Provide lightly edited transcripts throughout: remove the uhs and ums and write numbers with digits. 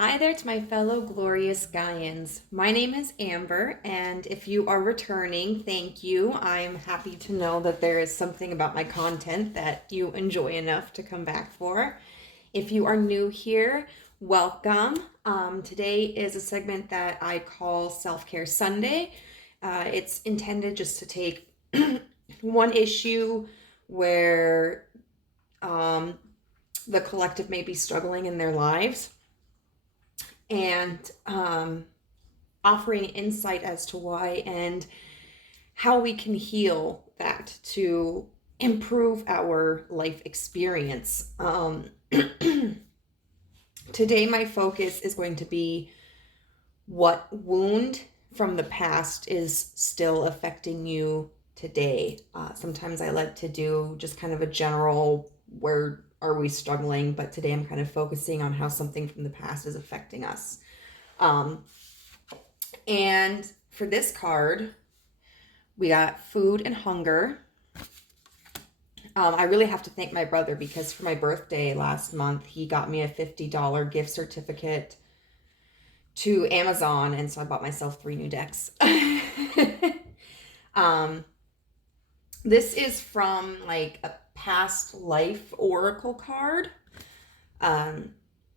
Hi there to my fellow glorious Gaians. My name is Amber, and if you are returning, thank you. I'm happy to know that there is something about my content that you enjoy enough to come back for. If you are new here, welcome. Today is a segment that I call Self-Care Sunday. It's intended just to take one issue where the collective may be struggling in their lives and offering insight as to why and how we can heal that to improve our life experience. Today, my focus is going to be what wound from the past is still affecting you today. Sometimes I like to do just kind of a general where are we struggling, but today I'm kind of focusing on how something from the past is affecting us. And for this card, we got food and hunger. I really have to thank my brother because for my birthday last month, he got me a $50 gift certificate to Amazon. And so I bought myself 3 new decks. This is from like a past life oracle card.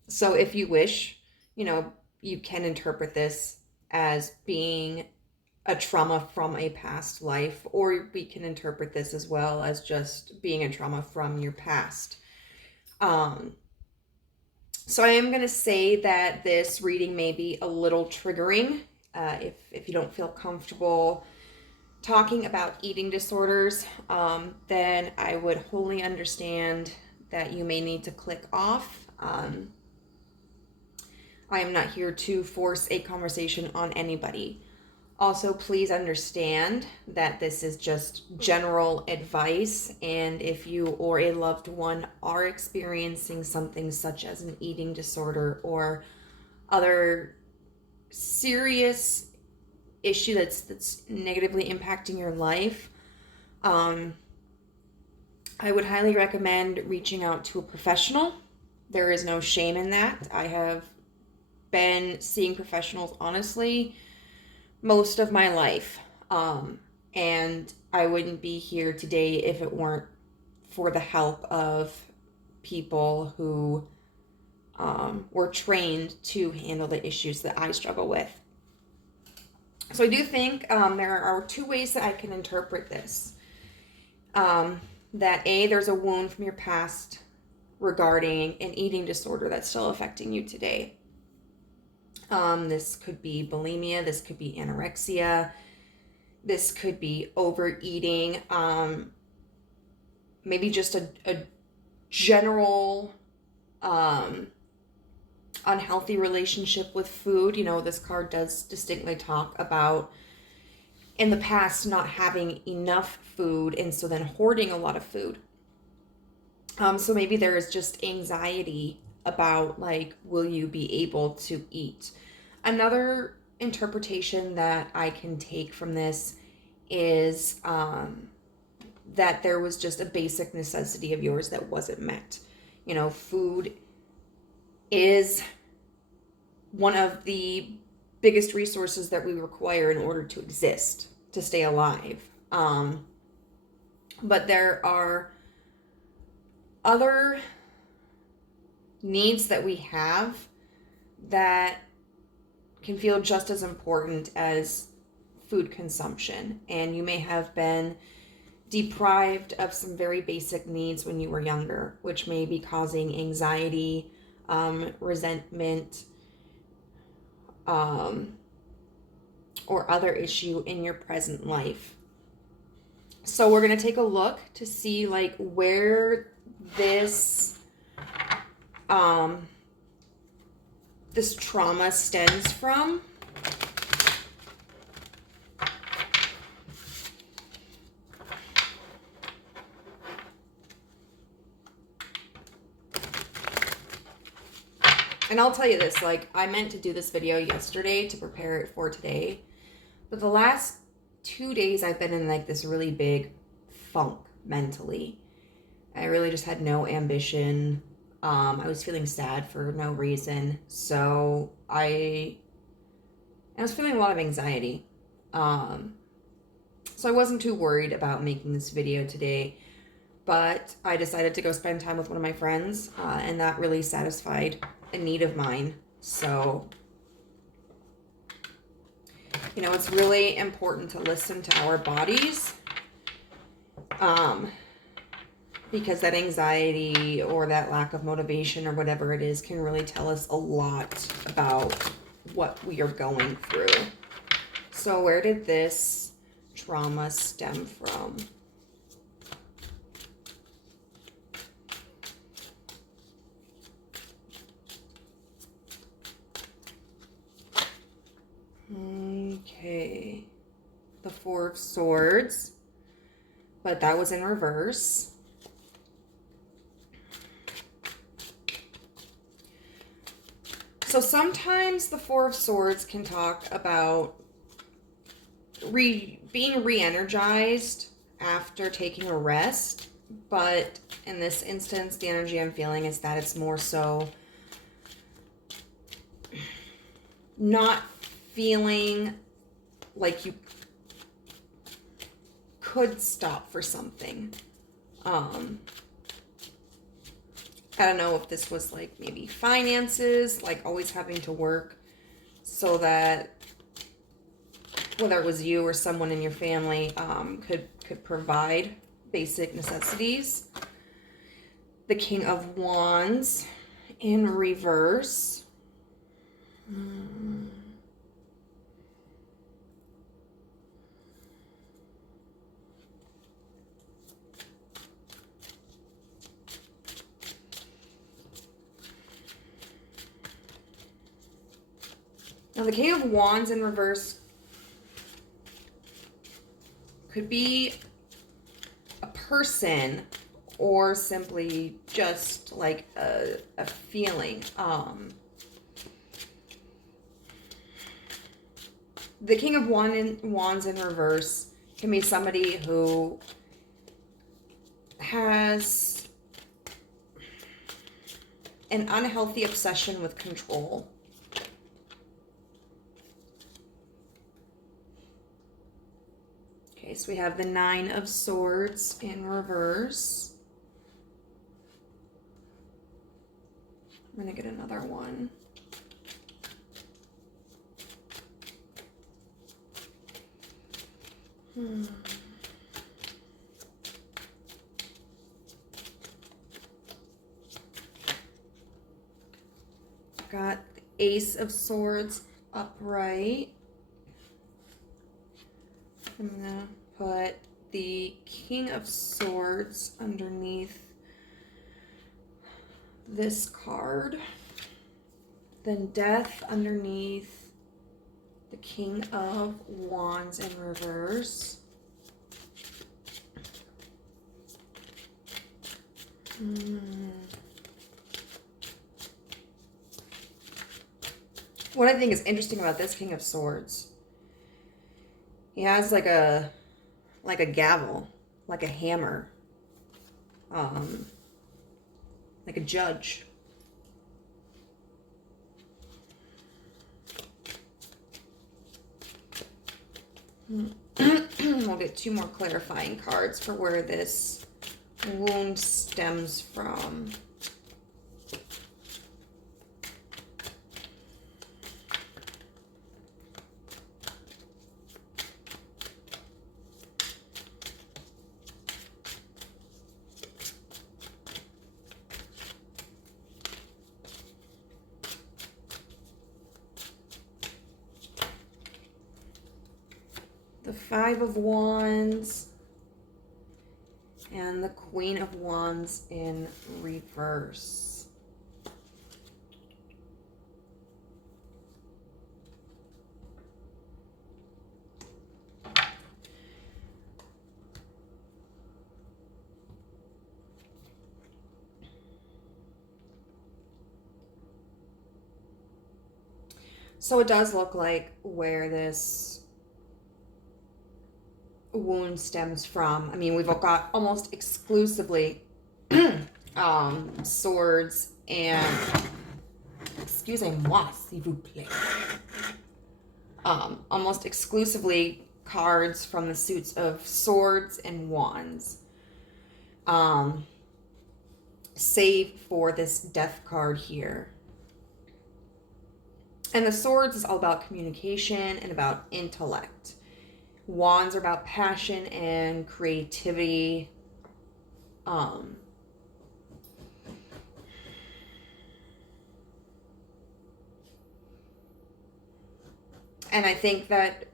So if you wish, you can interpret this as being a trauma from a past life, or we can interpret this as well as just being a trauma from your past. So I am going to say that this reading may be a little triggering if you don't feel comfortable talking about eating disorders, then I would wholly understand that you may need to click off. I am not here to force a conversation on anybody. Also, please understand that this is just general advice, and if you or a loved one are experiencing something such as an eating disorder or other serious issue that's negatively impacting your life, I would highly recommend reaching out to a professional. There is no shame in that. I have been seeing professionals, honestly, most of my life. And I wouldn't be here today if it weren't for the help of people who were trained to handle the issues that I struggle with. So I do think there are 2 ways that I can interpret this. That there's a wound from your past regarding an eating disorder that's still affecting you today. This could be bulimia, this could be anorexia, this could be overeating, maybe just a general unhealthy relationship with food. This card does distinctly talk about in the past not having enough food and so then hoarding a lot of food. So maybe there is just anxiety about will you be able to eat? Another interpretation that I can take from this is that there was just a basic necessity of yours that wasn't met. Food is one of the biggest resources that we require in order to exist, to stay alive. But there are other needs that we have that can feel just as important as food consumption. And you may have been deprived of some very basic needs when you were younger, which may be causing anxiety, resentment, or other issue in your present life. So we're going to take a look to see where this this trauma stems from. And I'll tell you this, I meant to do this video yesterday to prepare it for today, but the last 2 days I've been in this really big funk mentally. I really just had no ambition. I was feeling sad for no reason. So I was feeling a lot of anxiety. So I wasn't too worried about making this video today, but I decided to go spend time with one of my friends, and that really satisfied a need of mine. So, you know, it's really important to listen to our bodies, because that anxiety or that lack of motivation or whatever it is can really tell us a lot about what we are going through. So where did this trauma stem from? Okay, the Four of Swords, but that was in reverse. So sometimes the Four of Swords can talk about being re-energized after taking a rest, but in this instance, the energy I'm feeling is that it's more so not feeling like you could stop for something. I don't know if this was like maybe finances, like always having to work so that whether it was you or someone in your family could provide basic necessities. The King of Wands in reverse. Now the King of Wands in reverse could be a person or simply just like a feeling. The King of Wands in reverse can be somebody who has an unhealthy obsession with control. Okay, so we have the Nine of Swords in reverse. I'm going to get another one. Got the Ace of Swords upright. I'm going to put the King of Swords underneath this card. Then Death underneath the King of Wands in reverse. What I think is interesting about this King of Swords, he has like a gavel, like a hammer, like a judge. We'll get two more clarifying cards for where this wound stems from. The Five of Wands and the Queen of Wands in reverse. So it does look like where this wound stems from. I mean, we've got almost exclusively Swords and, excusez-moi, s'il vous plaît. Almost exclusively cards from the suits of swords and wands. Save for this death card here. And the swords is all about communication and about intellect. Wands are about passion and creativity. And I think that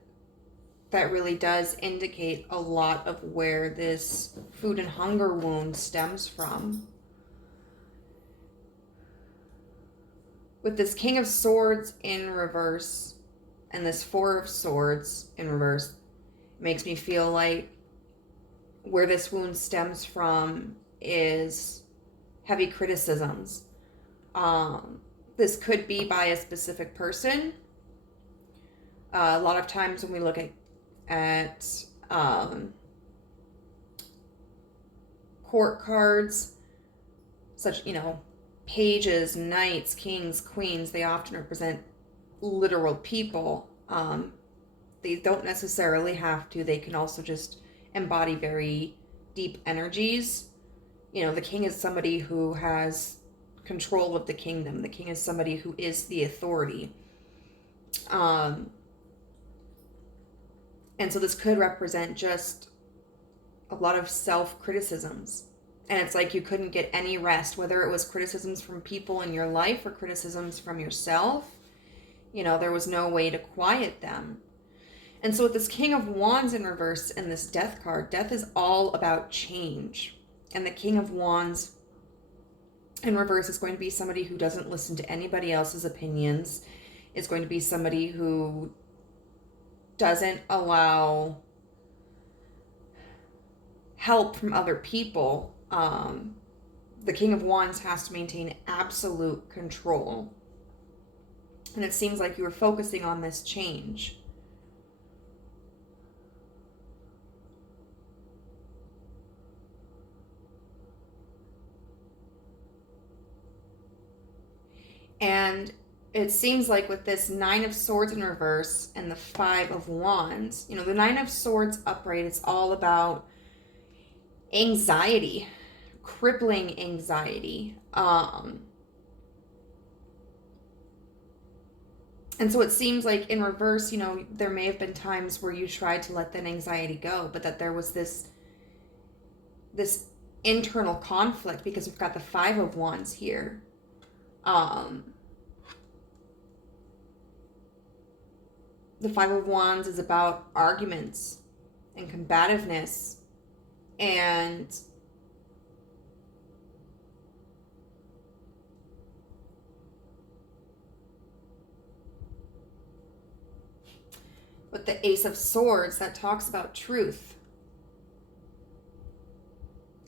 really does indicate a lot of where this food and hunger wound stems from. With this King of Swords in reverse and this Four of Swords in reverse, it makes me feel like where this wound stems from is heavy criticisms. This could be by a specific person. A lot of times when we look at court cards, such, pages, knights, kings, queens, they often represent literal people. They don't necessarily have to. They can also just embody very deep energies. The king is somebody who has control of the kingdom. The king is somebody who is the authority. And so this could represent just a lot of self-criticisms. And it's like you couldn't get any rest, whether it was criticisms from people in your life or criticisms from yourself. There was no way to quiet them. And so with this King of Wands in reverse and this Death card, death is all about change. And the King of Wands in reverse is going to be somebody who doesn't listen to anybody else's opinions. It's going to be somebody who doesn't allow help from other people. The King of Wands has to maintain absolute control. And it seems like you were focusing on this change. And it seems like with this Nine of Swords in reverse and the Five of Wands, the Nine of Swords upright, it's all about anxiety, crippling anxiety. And so it seems like in reverse, there may have been times where you tried to let that anxiety go, but that there was this internal conflict because we've got the Five of Wands here. The Five of Wands is about arguments and combativeness and with the Ace of Swords, that talks about truth.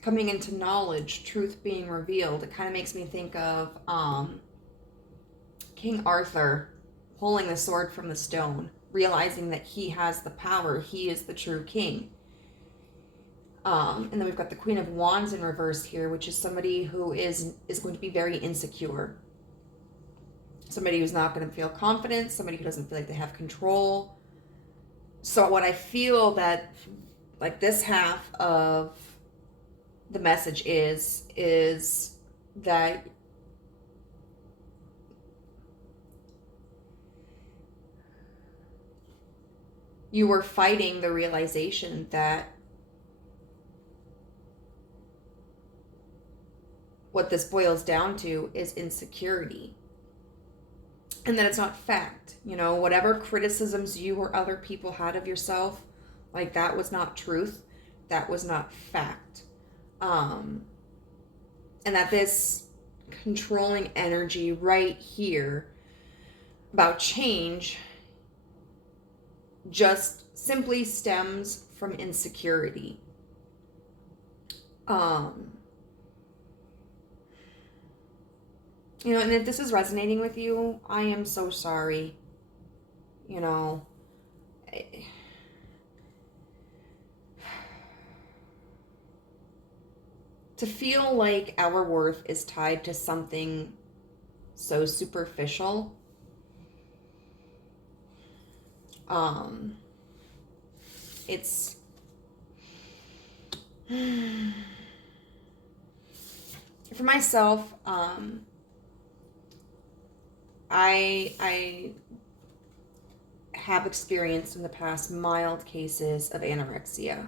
Coming into knowledge, truth being revealed. It kind of makes me think of King Arthur pulling the sword from the stone, realizing that he has the power, he is the true king. And then we've got the Queen of Wands in reverse here, which is somebody who is going to be very insecure. Somebody who's not going to feel confident, somebody who doesn't feel like they have control. So what I feel that, like, this half of the message is that you were fighting the realization that what this boils down to is insecurity. And that it's not fact. Whatever criticisms you or other people had of yourself, like, that was not truth. That was not fact. And that this controlling energy right here about change just simply stems from insecurity. And if this is resonating with you, I am so sorry. to feel like our worth is tied to something so superficial, it's for myself, I have experienced in the past mild cases of anorexia.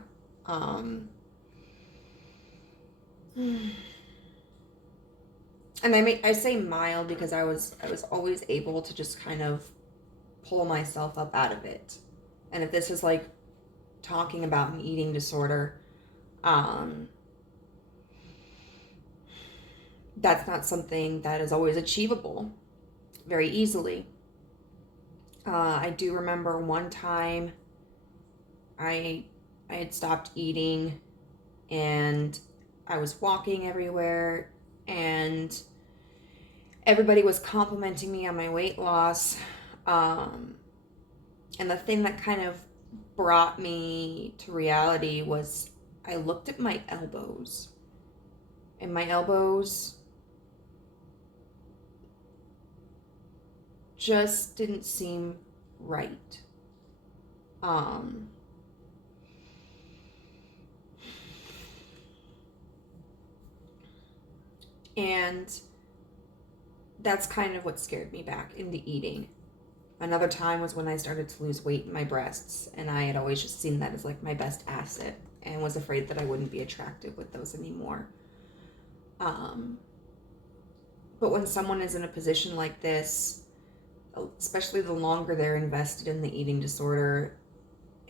And I say mild because I was always able to just kind of pull myself up out of it. And if this is like talking about an eating disorder, that's not something that is always achievable very easily. I do remember one time I had stopped eating and I was walking everywhere and everybody was complimenting me on my weight loss. And the thing that kind of brought me to reality was I looked at my elbows, and my elbows just didn't seem right. And that's kind of what scared me back into eating. Another time was when I started to lose weight in my breasts, and I had always just seen that as like my best asset and was afraid that I wouldn't be attractive with those anymore. But when someone is in a position like this, especially the longer they're invested in the eating disorder,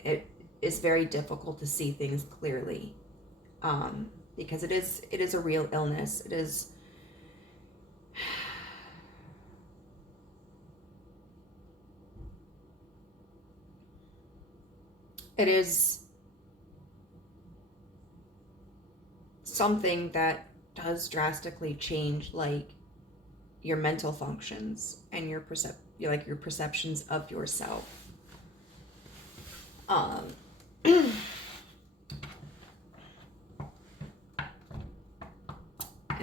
it is very difficult to see things clearly, because it is a real illness. It is something that does drastically change like your mental functions and your perceptions of yourself. And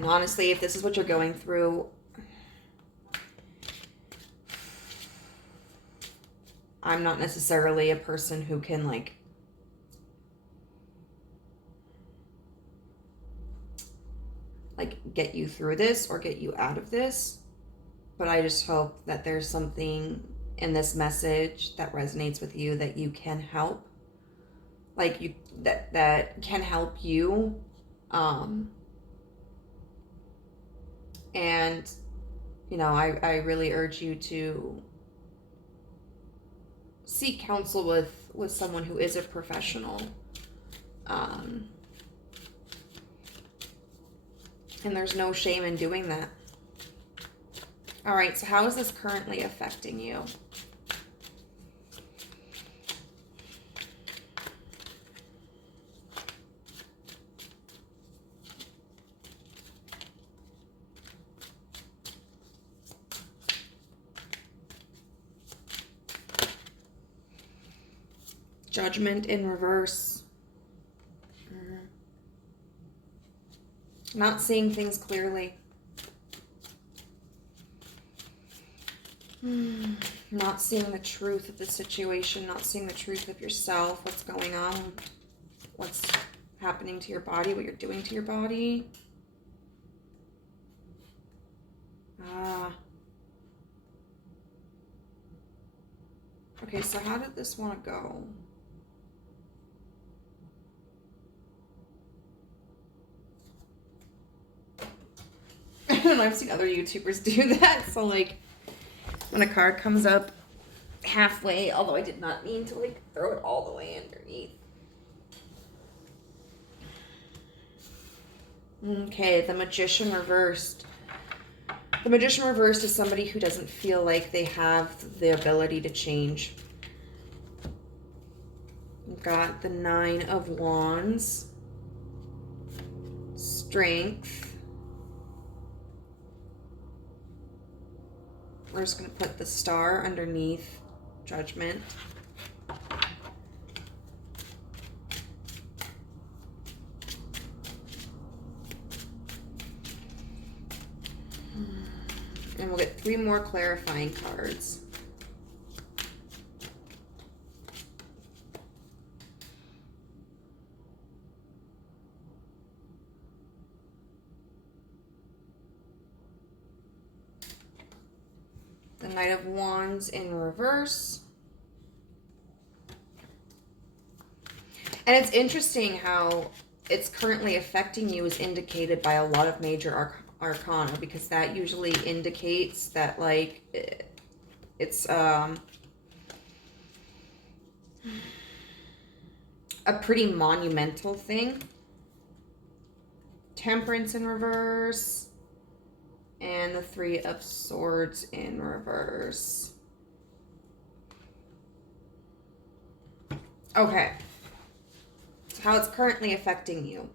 honestly, if this is what you're going through, I'm not necessarily a person who can like get you through this or get you out of this, but I just hope that there's something in this message that resonates with you, that you can help, that can help you, and I really urge you to seek counsel with someone who is a professional. And there's no shame in doing that. All right, so how is this currently affecting you? Judgment in reverse. Not seeing things clearly. Not seeing the truth of the situation, not seeing the truth of yourself, what's going on, what's happening to your body, what you're doing to your body. Okay, so how did this want to go? And I've seen other YouTubers do that. So like when a card comes up halfway, although I did not mean to like throw it all the way underneath. Okay, the Magician reversed. The Magician reversed is somebody who doesn't feel like they have the ability to change. We've got the Nine of Wands. Strength. We're just going to put the Star underneath Judgment. 3 more clarifying cards. The Knight of Wands in reverse. And it's interesting how it's currently affecting you is indicated by a lot of major arcana, because that usually indicates that, like, it's a pretty monumental thing. Temperance in reverse. And the 3 of Swords in reverse. Okay. So how it's currently affecting you.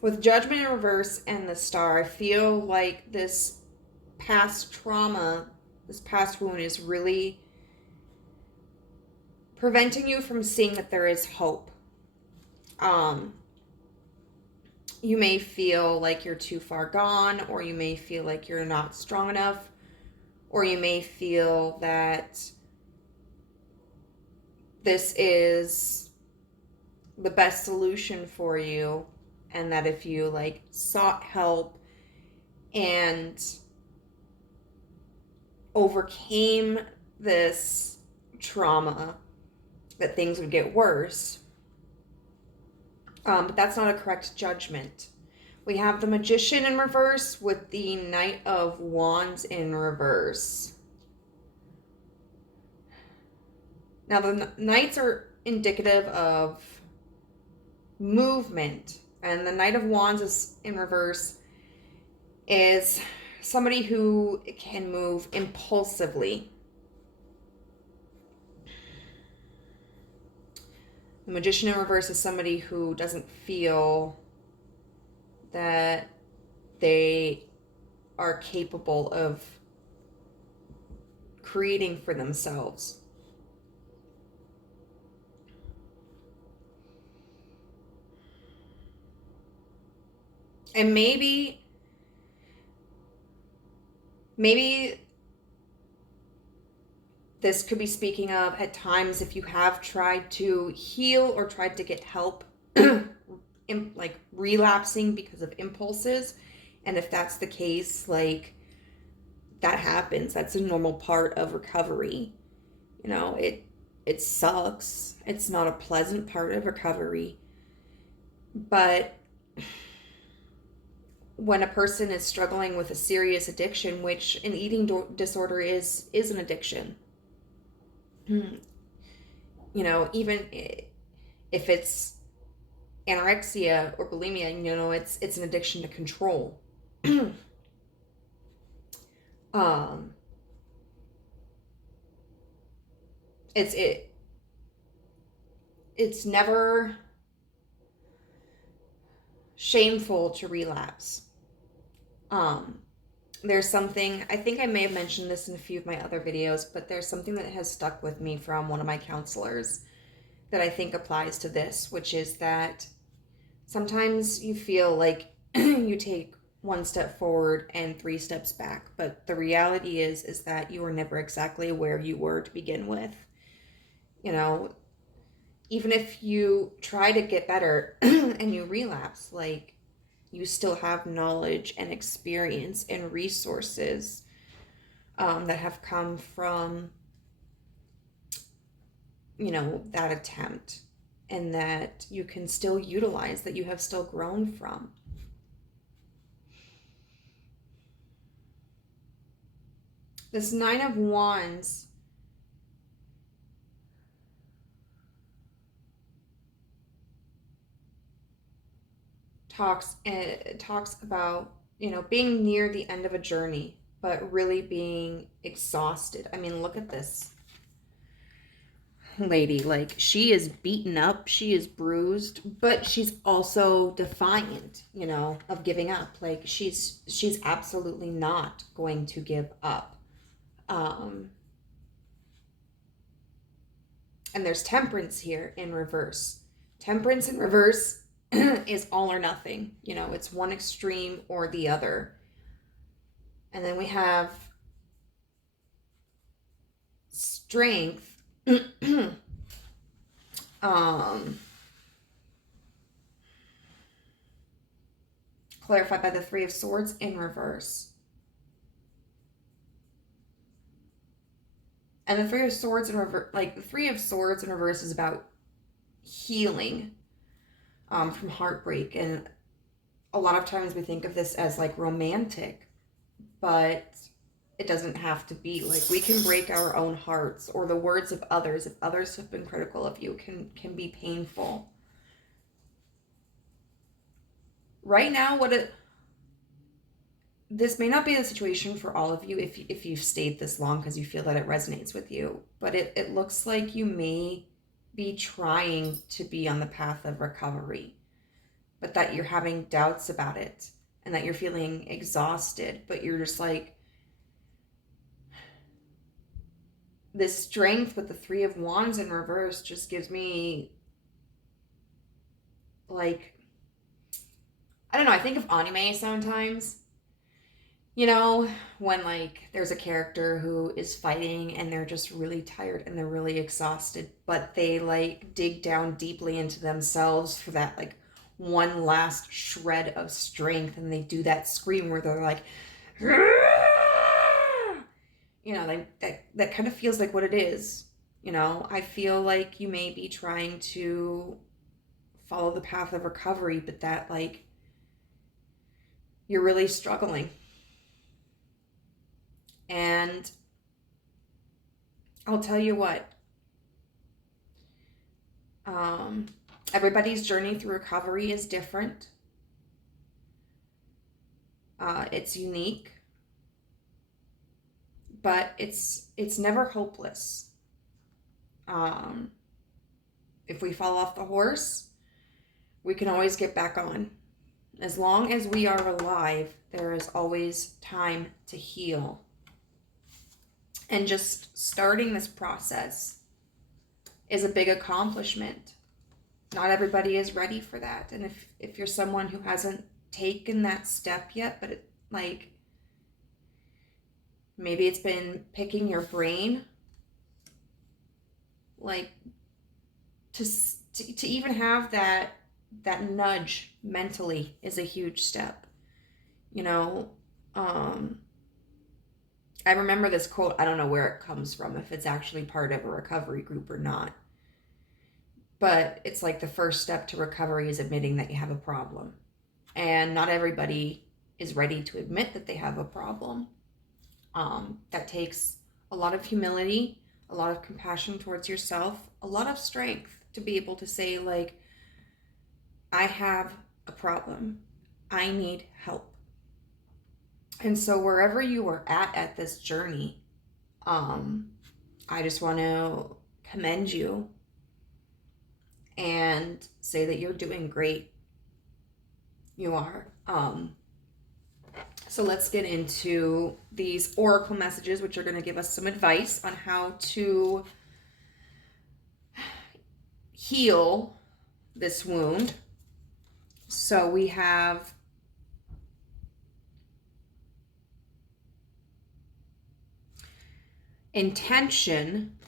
With Judgment in reverse and the Star, I feel like this past trauma, this past wound is really preventing you from seeing that there is hope. You may feel like you're too far gone, or you may feel like you're not strong enough, or you may feel that this is the best solution for you, and that if you, like, sought help and overcame this trauma, that things would get worse. But that's not a correct judgment. We have the Magician in reverse with the Knight of Wands in reverse. Now, the Knights are indicative of movement, and the Knight of Wands is in reverse is somebody who can move impulsively. The Magician in reverse is somebody who doesn't feel that they are capable of creating for themselves. And maybe this could be speaking of, at times, if you have tried to heal or tried to get help, like relapsing because of impulses. And if that's the case, like, that happens. That's a normal part of recovery. You know, it sucks. It's not a pleasant part of recovery. But when a person is struggling with a serious addiction, which an eating disorder is an addiction. You know, even if it's anorexia or bulimia, you know, it's an addiction to control. It's never shameful to relapse. There's something, I think I may have mentioned this in a few of my other videos, but there's something that has stuck with me from one of my counselors that I think applies to this, which is that sometimes you feel like you take 1 step forward and 3 steps back, but the reality is that you were never exactly where you were to begin with. You know, even if you try to get better and you relapse, like, you still have knowledge and experience and resources that have come from, you know, that attempt, and that you can still utilize, that you have still grown from. This 9 of Wands talks about, you know, being near the end of a journey, but really being exhausted. I mean, look at this lady. Like, she is beaten up, she is bruised, but she's also defiant, you know, of giving up. Like, she's absolutely not going to give up. And there's Temperance here in reverse. Temperance in reverse is all or nothing. You know, it's one extreme or the other. And then we have strength. Clarified by the Three of Swords in reverse. And the Three of Swords in reverse, like the Three of Swords in reverse is about healing from heartbreak. And a lot of times we think of this as like romantic, but it doesn't have to be. Like, we can break our own hearts, or the words of others, if others have been critical of you, can be painful. Right now, this may not be the situation for all of you if you've stayed this long because you feel that it resonates with you, but it looks like you may be trying to be on the path of recovery, but that you're having doubts about it and that you're feeling exhausted, but you're just like, this strength with the Three of Wands in reverse just gives me, like, I don't know, I think of anime sometimes. You know, when like there's a character who is fighting and they're just really tired and they're really exhausted, but they like dig down deeply into themselves for that like one last shred of strength, and they do that scream where they're like, you know, like that kind of feels like what it is. You know, I feel like you may be trying to follow the path of recovery, but that like you're really struggling. And I'll tell you what, everybody's journey through recovery is different. It's unique, but it's never hopeless. If we fall off the horse, we can always get back on. As long as we are alive, there is always time to heal. And just starting this process is a big accomplishment. Not everybody is ready for that. And if you're someone who hasn't taken that step yet, but like maybe it's been picking your brain, like to even have that nudge mentally is a huge step. You know, I remember this quote. I don't know where it comes from, if it's actually part of a recovery group or not. But it's like the first step to recovery is admitting that you have a problem. And not everybody is ready to admit that they have a problem. That takes a lot of humility, a lot of compassion towards yourself, a lot of strength to be able to say, like, I have a problem. I need help. And so wherever you are at this journey, I just want to commend you and say that you're doing great. You are. So let's get into these oracle messages, which are going to give us some advice on how to heal this wound. So we have intention,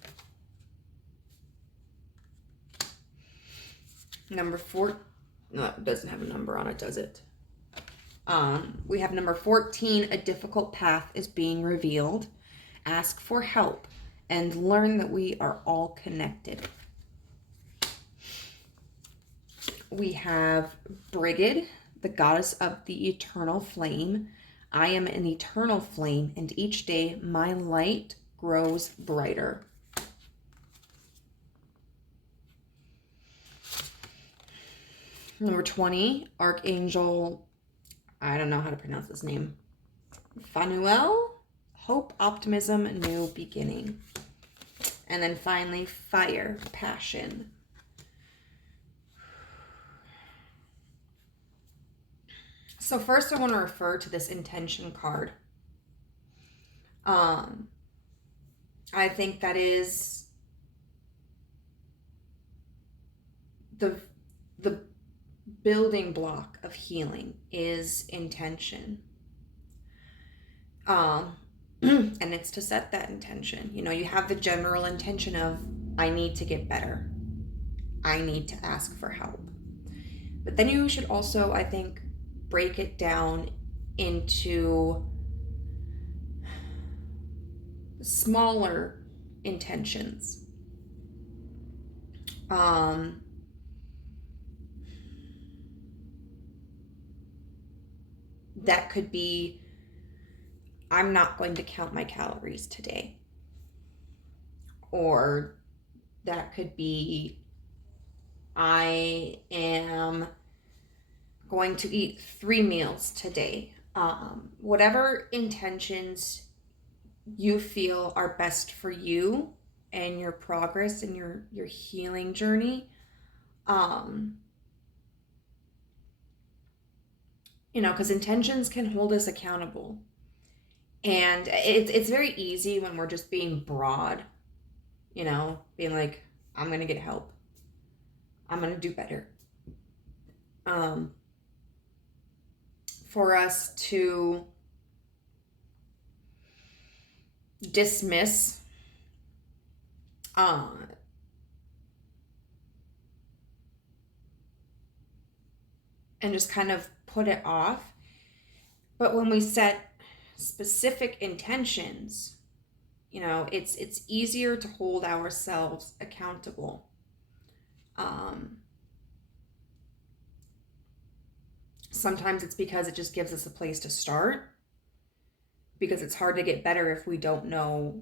number 4. No, it doesn't have a number on it, does it? We have number 14, a difficult path is being revealed. Ask for help and learn that we are all connected. We have Brigid, the goddess of the eternal flame. I am an eternal flame, and each day my light grows brighter. Number 20, Archangel, I don't know how to pronounce this name, Phanuel, hope, optimism, new beginning. And then finally, fire, passion. So first I want to refer to this intention card. I think that is the building block of healing is intention. And it's to set that intention. You know, you have the general intention of, I need to get better. I need to ask for help. But then you should also, I think, break it down into smaller intentions. That could be, I'm not going to count my calories today. Or that could be, I am going to eat 3 meals today. Whatever intentions you feel are best for you and your progress and your healing journey. You know, because intentions can hold us accountable. And it's very easy when we're just being broad, you know, being like, I'm going to get help. I'm going to do better. For us to dismiss and just kind of put it off. But when we set specific intentions, you know, it's easier to hold ourselves accountable. Sometimes it's because it just gives us a place to start, because it's hard to get better if we don't know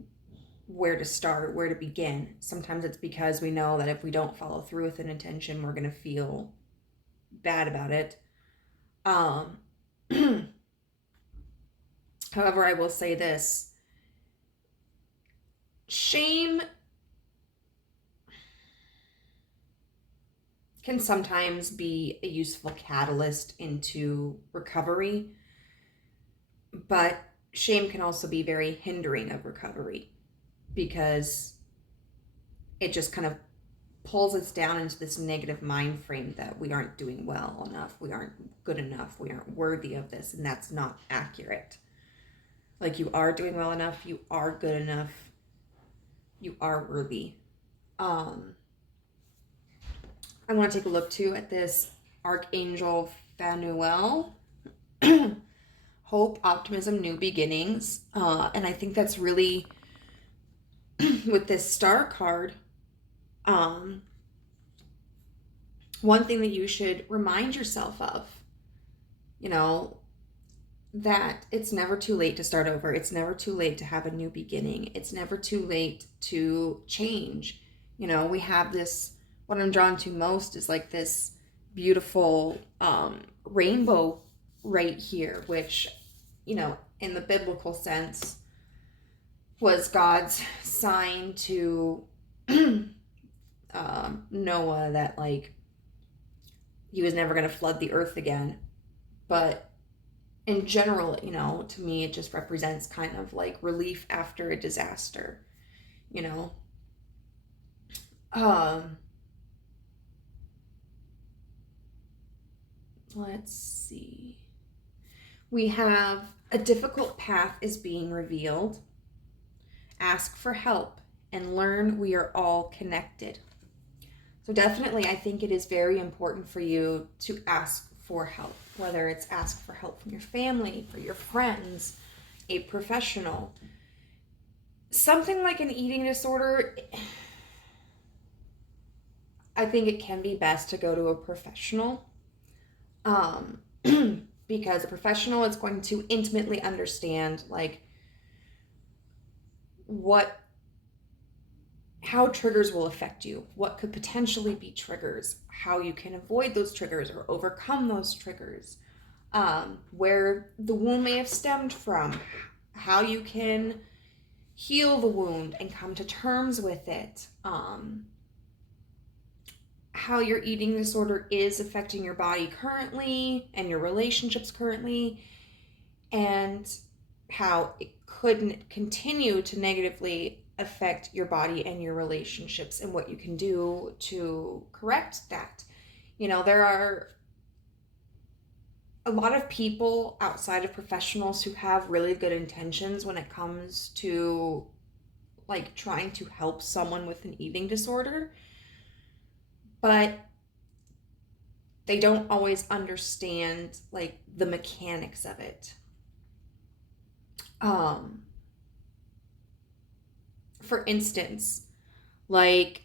where to start, where to begin. Sometimes it's because we know that if we don't follow through with an intention, we're going to feel bad about it. However, I will say this. Shame can sometimes be a useful catalyst into recovery, but shame can also be very hindering of recovery, because it just kind of pulls us down into this negative mind frame that we aren't doing well enough, we aren't good enough, we aren't worthy of this, and that's not accurate. Like, you are doing well enough, you are good enough, you are worthy. I want to take a look too at this Archangel Phanuel. Hope, optimism, new beginnings. And I think that's really, with this star card, one thing that you should remind yourself of, you know, that it's never too late to start over. It's never too late to have a new beginning. It's never too late to change. You know, we have this, what I'm drawn to most is like this beautiful rainbow right here, which, you know, in the biblical sense was God's sign to Noah that, like, he was never going to flood the earth again. But in general, you know, to me, it just represents kind of like relief after a disaster, you know. Let's see. We have a difficult path is being revealed. Ask for help and learn we are all connected. So definitely, I think it is very important for you to ask for help, whether it's ask for help from your family, for your friends, a professional. Something like an eating disorder, I think it can be best to go to a professional. Because a professional is going to intimately understand, like, how triggers will affect you, what could potentially be triggers, how you can avoid those triggers or overcome those triggers, where the wound may have stemmed from, how you can heal the wound and come to terms with it, how your eating disorder is affecting your body currently and your relationships currently, and how it could continue to negatively affect your body and your relationships, and what you can do to correct that. You know, there are a lot of people outside of professionals who have really good intentions when it comes to like trying to help someone with an eating disorder, but they don't always understand like the mechanics of it. For instance, like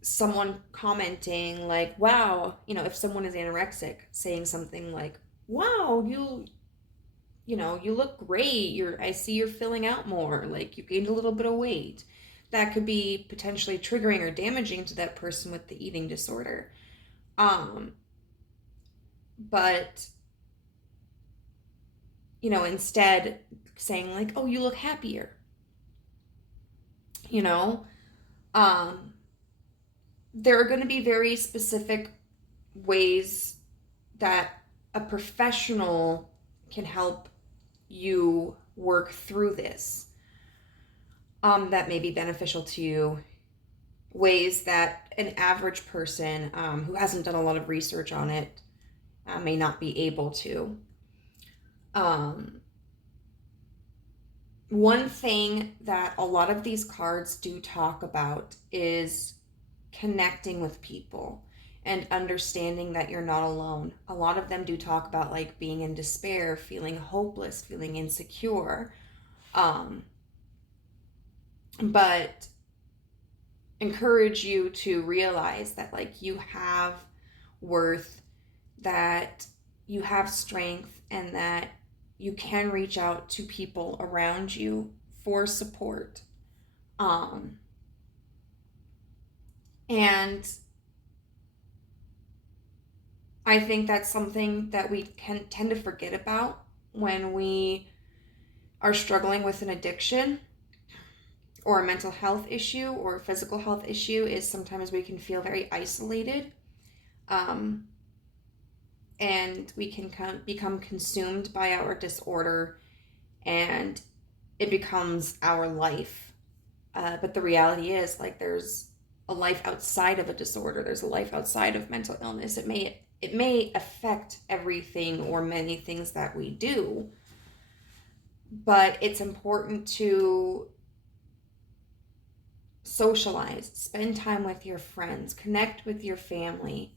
someone commenting like, wow, if someone is anorexic, saying something like, wow, you look great, I see you're filling out more, like you gained a little bit of weight. That could be potentially triggering or damaging to that person with the eating disorder. But instead saying like, oh, you look happier, there are going to be very specific ways that a professional can help you work through this, that may be beneficial to you, ways that an average person who hasn't done a lot of research on it may not be able to. One thing that a lot of these cards do talk about is connecting with people and understanding that you're not alone. A lot of them do talk about like being in despair, feeling hopeless, feeling insecure. But encourage you to realize that like you have worth, that you have strength, and that you can reach out to people around you for support. And I think that's something that we can tend to forget about when we are struggling with an addiction or a mental health issue or a physical health issue, is sometimes we can feel very isolated. And we can become consumed by our disorder, and it becomes our life. But the reality is, like, there's a life outside of a disorder. There's a life outside of mental illness. It may affect everything or many things that we do, but it's important to socialize, spend time with your friends, connect with your family.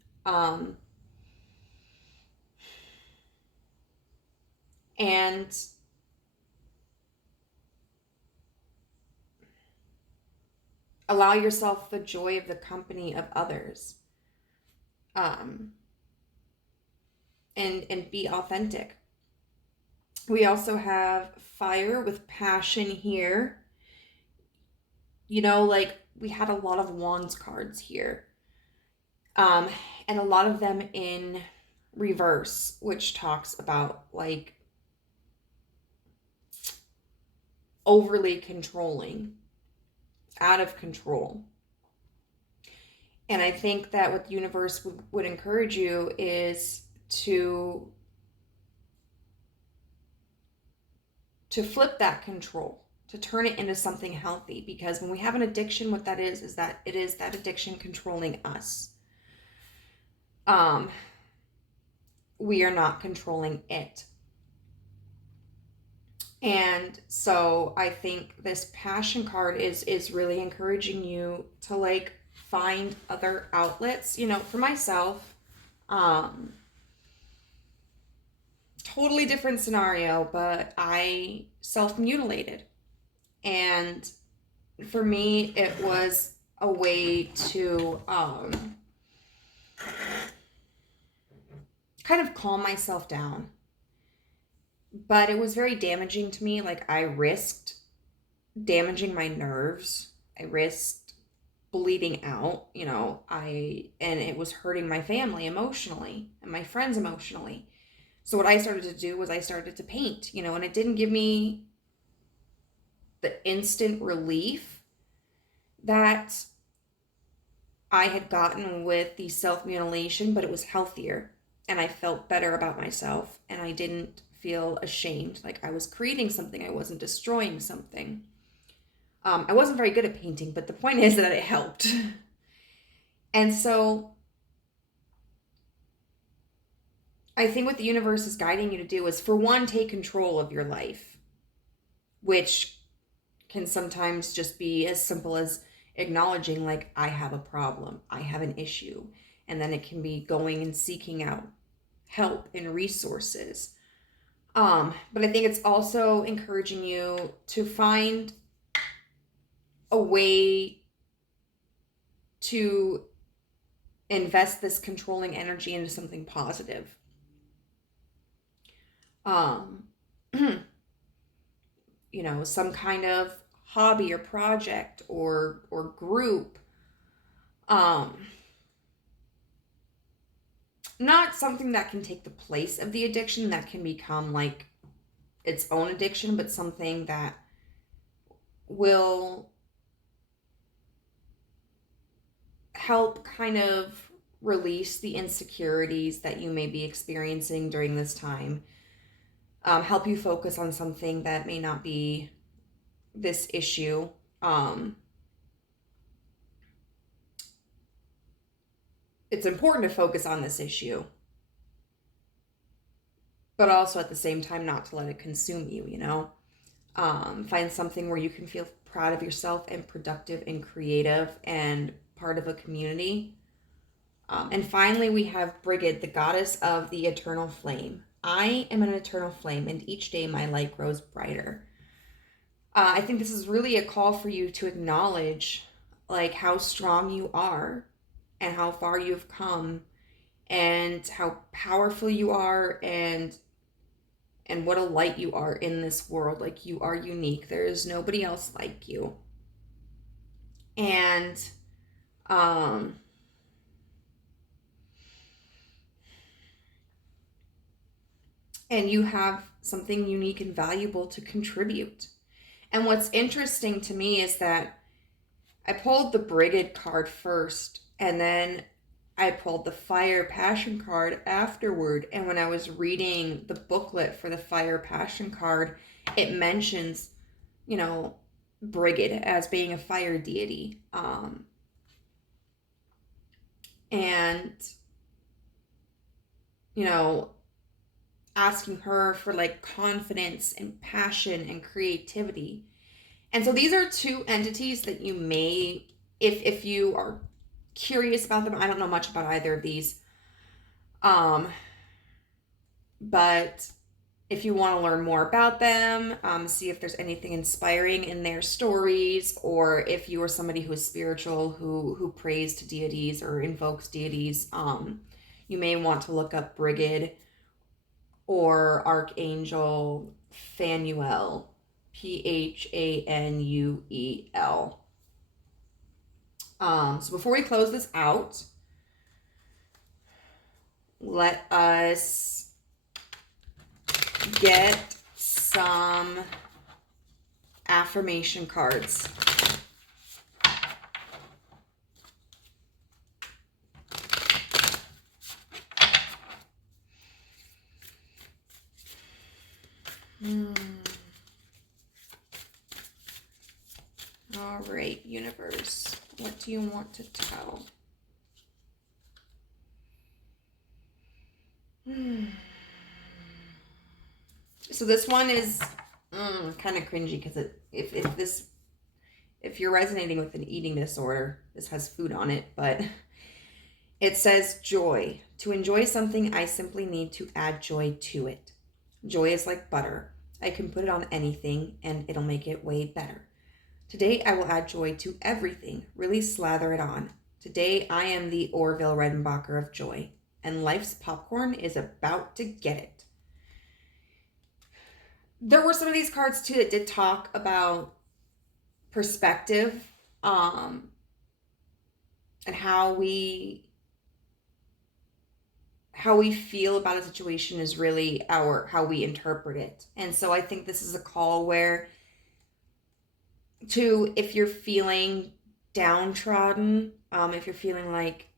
And allow yourself the joy of the company of others. And be authentic. We also have fire with passion here. Like we had a lot of wands cards here. And a lot of them in reverse, which talks about like overly controlling, out of control. And I think that what the universe would encourage you is to flip that control, to turn it into something healthy. Because when we have an addiction, what that is that it is that addiction controlling us. We are not controlling it. And so I think this passion card is really encouraging you to like find other outlets. For myself, totally different scenario, but I self-mutilated. And for me, it was a way to kind of calm myself down. But it was very damaging to me. Like, I risked damaging my nerves. I risked bleeding out, and it was hurting my family emotionally and my friends emotionally. So what I started to do was I started to paint, and it didn't give me the instant relief that I had gotten with the self-mutilation, but it was healthier, and I felt better about myself, and I didn't feel ashamed, like I was creating something, I wasn't destroying something. I wasn't very good at painting, but the point is that it helped. And so I think what the universe is guiding you to do is, for one, take control of your life, which can sometimes just be as simple as acknowledging, like, I have a problem, I have an issue. And then it can be going and seeking out help and resources. But I think it's also encouraging you to find a way to invest this controlling energy into something positive. You know, some kind of hobby or project or group. Not something that can take the place of the addiction, that can become like its own addiction, but something that will help kind of release the insecurities that you may be experiencing during this time. Help you focus on something that may not be this issue. It's important to focus on this issue, but also at the same time not to let it consume you, you know? Find something where you can feel proud of yourself and productive and creative and part of a community. And finally, we have Brigid, the goddess of the eternal flame. I am an eternal flame, and each day my light grows brighter. I think this is really a call for you to acknowledge, like, how strong you are and how far you've come and how powerful you are, and what a light you are in this world. Like, you are unique. There is nobody else like you. And you have something unique and valuable to contribute. And what's interesting to me is that I pulled the Brigid card first, and then I pulled the Fire Passion card afterward. And when I was reading the booklet for the Fire Passion card, it mentions, you know, Brigid as being a fire deity. And, you know, asking her for like confidence and passion and creativity. And so these are two entities that you may, if you are curious about them, I don't know much about either of these. But if you want to learn more about them, see if there's anything inspiring in their stories, or if you are somebody who is spiritual, who prays to deities or invokes deities, you may want to look up Brigid or Archangel Phanuel, Phanuel. So before we close this out, let us get some affirmation cards. All right, universe, what do you want to tell? So this one is kind of cringy, because if you're resonating with an eating disorder, this has food on it, but it says joy. To enjoy something, I simply need to add joy to it. Joy is like butter. I can put it on anything and it'll make it way better. Today, I will add joy to everything. Really slather it on. Today, I am the Orville Redenbacher of joy, and life's popcorn is about to get it. There were some of these cards, too, that did talk about perspective, and how we feel about a situation is really how we interpret it. And so I think this is a call where, if you're feeling downtrodden, if you're feeling like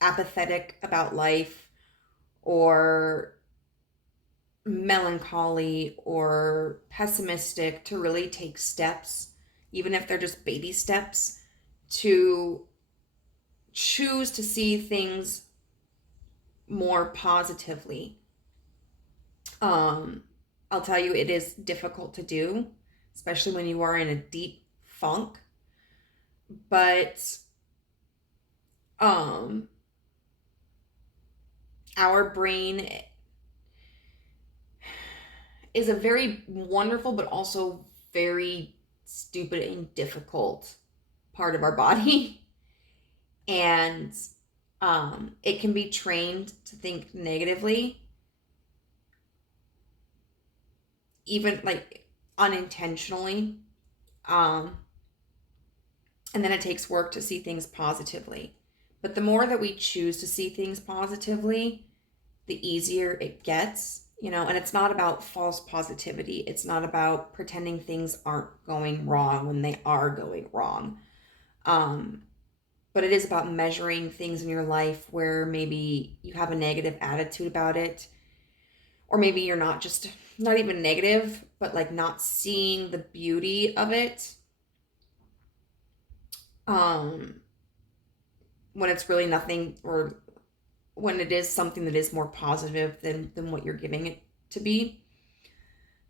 apathetic about life, or melancholy or pessimistic, to really take steps, even if they're just baby steps, to choose to see things more positively. I'll tell you, it is difficult to do, especially when you are in a deep funk. But our brain is a very wonderful but also very stupid and difficult part of our body. And it can be trained to think negatively, even like unintentionally. And then it takes work to see things positively. But the more that we choose to see things positively, the easier it gets, and it's not about false positivity. It's not about pretending things aren't going wrong when they are going wrong. But it is about measuring things in your life where maybe you have a negative attitude about it, or maybe you're not even negative, but like not seeing the beauty of it. When it's really nothing, or when it is something that is more positive than what you're giving it to be.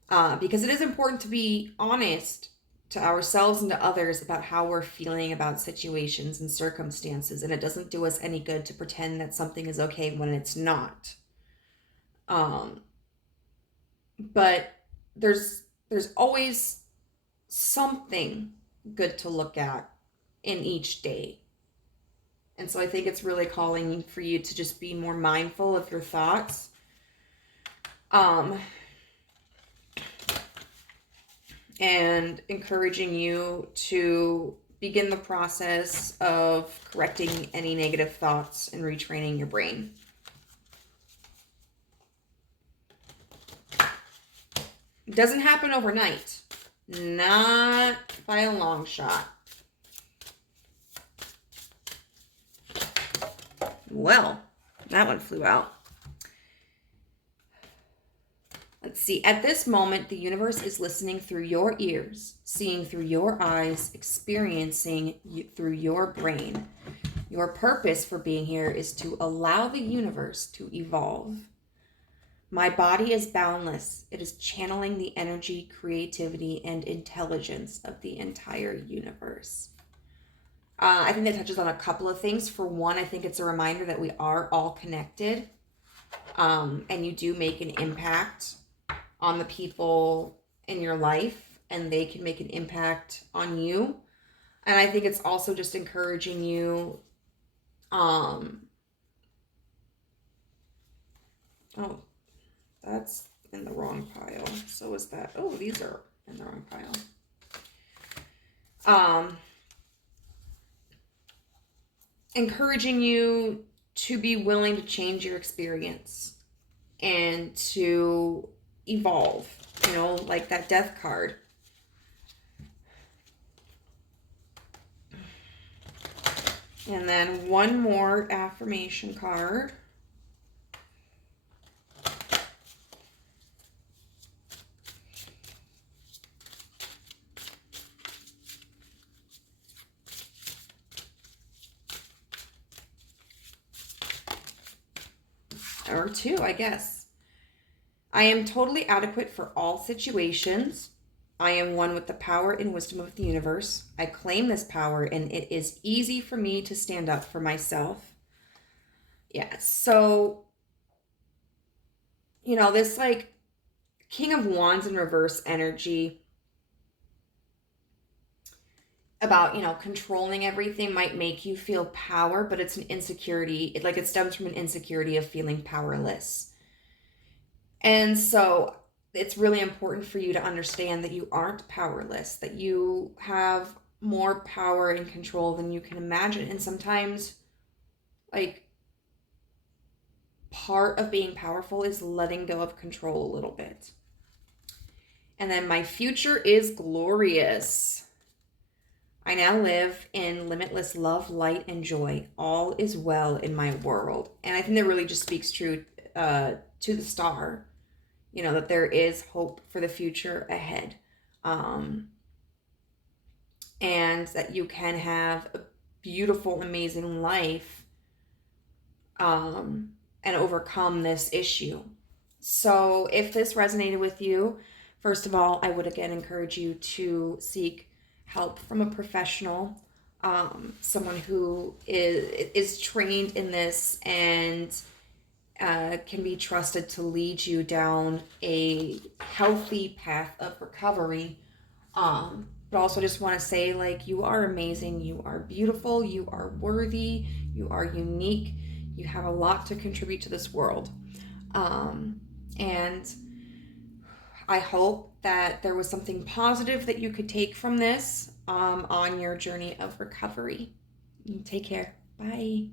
Because it is important to be honest to ourselves and to others about how we're feeling about situations and circumstances. And it doesn't do us any good to pretend that something is okay when it's not. But there's always something good to look at in each day. And so I think it's really calling for you to just be more mindful of your thoughts. And encouraging you to begin the process of correcting any negative thoughts and retraining your brain. It doesn't happen overnight. Not by a long shot. Well, that one flew out. Let's see. At this moment, the universe is listening through your ears, seeing through your eyes, experiencing through your brain. Your purpose for being here is to allow the universe to evolve. My body is boundless. It is channeling the energy, creativity, and intelligence of the entire universe. I think that touches on a couple of things. For one, I think it's a reminder that we are all connected, and you do make an impact on the people in your life, and they can make an impact on you. And I think it's also just encouraging you, oh, that's in the wrong pile. So is that. Oh, these are in the wrong pile. Encouraging you to be willing to change your experience and to evolve, like that death card. And then one more affirmation card. Or two, I guess. I am totally adequate for all situations. I am one with the power and wisdom of the universe. I claim this power, and it is easy for me to stand up for myself. Yeah, so, this like King of Wands in reverse energy about, controlling everything might make you feel power, but it's an insecurity. It stems from an insecurity of feeling powerless. And so it's really important for you to understand that you aren't powerless, that you have more power and control than you can imagine. And sometimes, part of being powerful is letting go of control a little bit. And then my future is glorious. I now live in limitless love, light, and joy. All is well in my world. And I think that really just speaks true to the star, that there is hope for the future ahead. And that you can have a beautiful, amazing life. And and overcome this issue. So if this resonated with you, first of all, I would again encourage you to seek help from a professional, someone who is trained in this and can be trusted to lead you down a healthy path of recovery. But also just want to say, like, you are amazing, you are beautiful, you are worthy, you are unique, you have a lot to contribute to this world. And I hope that there was something positive that you could take from this on your journey of recovery. Take care. Bye.